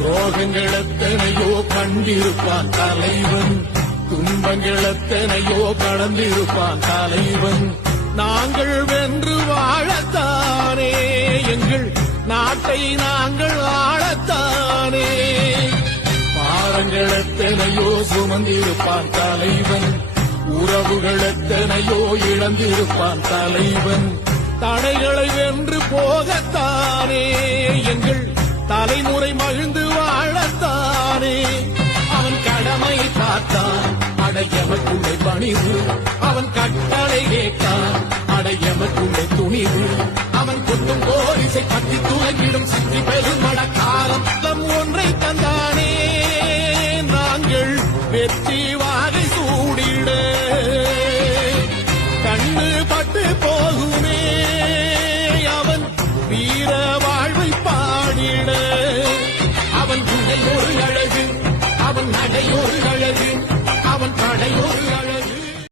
துரோகங்கள் எத்தனையோ கண்டிருப்பான் தலைவன், துன்பங்கள் எத்தனையோ கடந்திருப்பான் தலைவன். நாங்கள் வென்று வாழத்தானே, எங்கள் நாட்டை நாங்கள் ஆளத்தானே. பாரங்கள் எத்தனையோ சுமந்திருப்பான் தலைவன், உறவுகள் எத்தனையோ இழந்திருப்பான் தலைவன். தடைகளை வென்று போகத்தானே, எங்கள் தலைமுறை மகிழ்ந்து வாழத்தானே. அவன் கடமை காத்தான், அடையவக்குள்ளே பணிவு. அவன் கட்டளை கேட்டான், அடையவக்குள்ளே துணிவு. அவன் கொட்டும் போரிசை பற்றி துவங்கிடும் சக்தி பெருமட காலம் ஒன்றை தந்தானே. நாங்கள் வெற்றி வாகை சூடிட கண்ணு பட்டு போகுமே. அவன் வீர வாழ்வை பாடிட. அவன் குடை ஒரு அழகு, அவன் நடை ஒரு அழகு, அவன் படை ஒரு